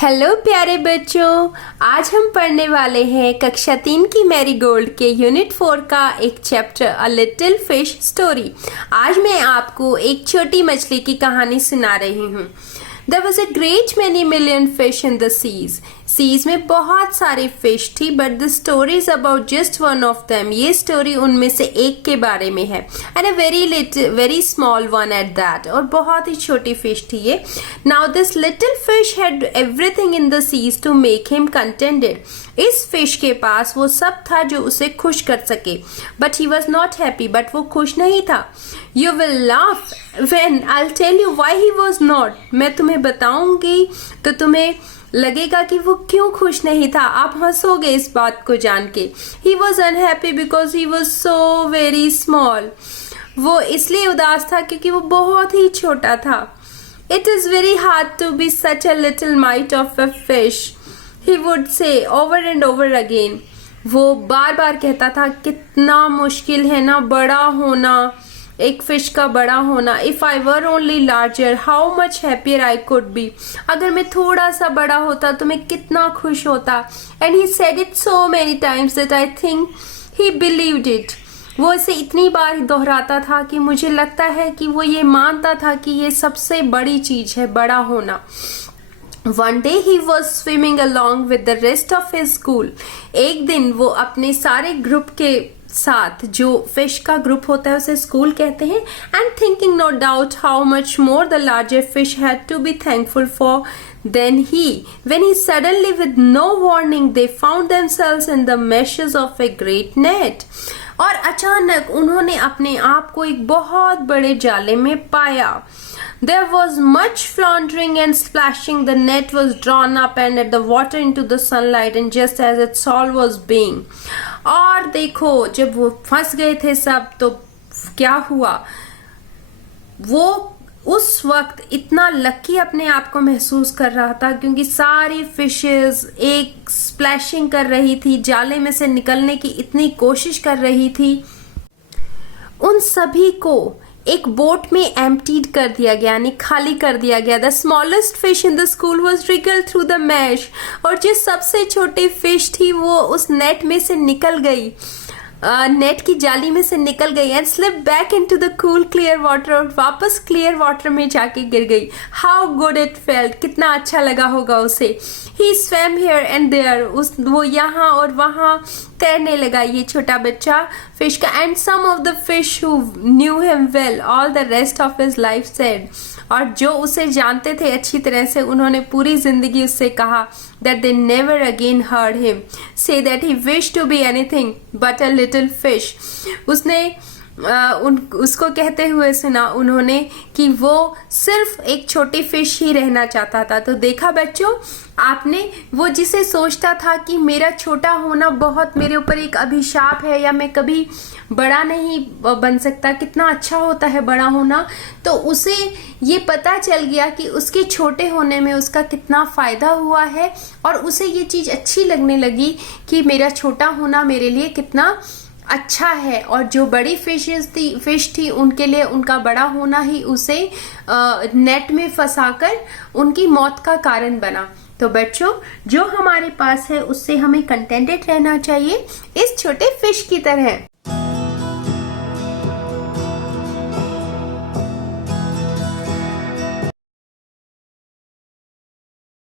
Hello प्यारे बच्चों, आज हम पढ़ने वाले हैं कक्षा 3 की मैरीगोल्ड के यूनिट 4 का एक chapter a little fish story. आज मैं आपको एक छोटी मछली की कहानी सुना रही हूँ। There was a great many million fish in the seas. Seas में बहुत सारी फिश थी, but the story is about just one of them. ये स्टोरी उनमें से एक के बारे में है, and a very small one at that. और बहुत ही छोटी फिश थी ये। Now this little fish had everything in the seas to make him contented. इस फिश के पास वो सब था जो उसे खुश कर सके, but he was not happy. But वो खुश नहीं था। You will laugh when I will tell you why he was not. मैं तुम्हें बताऊंगी तो तुम्हें लगेगा कि वो क्यों खुश नहीं था। आप हंसोगे इस बात को जान के। He was unhappy because he was so very small. वो इसलिए उदास था क्योंकि वो बहुत ही छोटा था। It is very hard to be such a little mite of a fish, he would say over and over again. वो बार बार कहता था कितना मुश्किल है ना बड़ा होना, एक फिश का बड़ा होना। If I were only larger how much happier I could be. अगर मैं थोड़ा सा बड़ा होता तो मैं कितना खुश होता। And he said it so many times that I think he believed it. वो इसे इतनी बार दोहराता था कि मुझे लगता है कि वो ये मानता था कि ये सबसे बड़ी चीज है, बड़ा होना। One day he was swimming along with the rest of his school. एक दिन वो अपने सारे ग्रुप के साथ, जो फिश का ग्रुप होता है उसे स्कूल कहते हैं, and thinking no doubt how much more the larger fish had to be thankful for than he, when he suddenly with no warning they found themselves in the meshes of a great net. और अचानक उन्होंने अपने आप को एक बहुत बड़े जाले में पाया। There was much floundering and splashing. The net was drawn up and the water into the sunlight, and just as its all was being. और देखो, जब वो फंस गए थे सब तो क्या हुआ। वो उस वक्त इतना लकी अपने आप को महसूस कर रहा था क्योंकि सारी फिशेस एक स्प्लैशिंग कर रही थी, जाले में से निकलने की इतनी कोशिश कर रही थी। उन सभी को एक बोट में एम्प्टीड कर दिया गया, यानी खाली कर दिया गया। The smallest fish in the school was रिगल्ड through the mash. और जो सबसे छोटी फिश थी वो उस नेट में से निकल गई, नेट की जाली में से निकल गई, and slip back into the cool clear water. और वापस क्लियर वाटर में जाके गिर गई। हाउ गुड इट फेल्ट, कितना अच्छा लगा होगा उसे। ही स्वैम हियर एंड देयर, वो यहाँ और वहाँ तैरने लगा ये छोटा बच्चा फिश का। And some of the fish who knew him well all the rest of his life said. और जो उसे जानते थे अच्छी तरह से, उन्होंने पूरी जिंदगी उससे कहा that they never again heard him say that he wished to be anything but a little fish. उसने उसको कहते हुए सुना उन्होंने कि वो सिर्फ एक छोटी फिश ही रहना चाहता था। तो देखा बच्चों आपने, वो जिसे सोचता था कि मेरा छोटा होना बहुत मेरे ऊपर एक अभिशाप है या मैं कभी बड़ा नहीं बन सकता, कितना अच्छा होता है बड़ा होना। तो उसे ये पता चल गया कि उसके छोटे होने में उसका कितना फ़ायदा हुआ है, और उसे ये चीज़ अच्छी लगने लगी कि मेरा छोटा होना मेरे लिए कितना अच्छा है। और जो बड़ी फिश थी उनके लिए उनका बड़ा होना ही उसे नेट में फंसाकर उनकी मौत का कारण बना। तो बच्चों, जो हमारे पास है उससे हमें कंटेंटेड रहना चाहिए इस छोटे फिश की तरह।